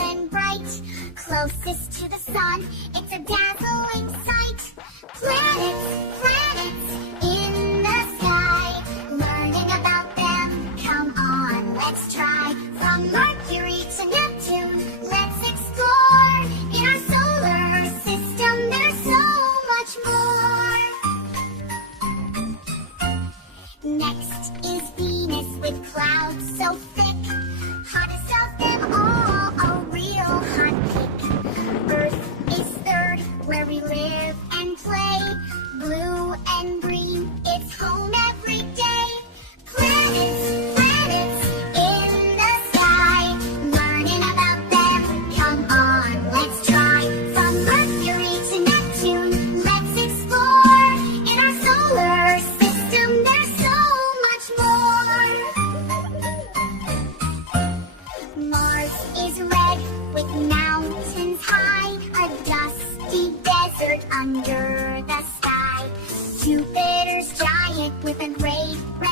and bright. Closest to the sun, it's a dazzling sight. Planets, planets in the sky. Learning about them, come on, let's try. From Mercury to Neptune, let's explore. In our solar system, there's so much more. Next is Venus with clouds so thick. Hottest of them all, a real hot pick. Earth is third, where we live and play. Blue and green, it's home every day. Planets, planets in the sky. Learning about them, come on, let's try. From Mercury to Neptune, let's explore. In our solar system, there's so much more. Mars is red with mountains high, a dusty desert under the sky. Jupiter's giant with a great red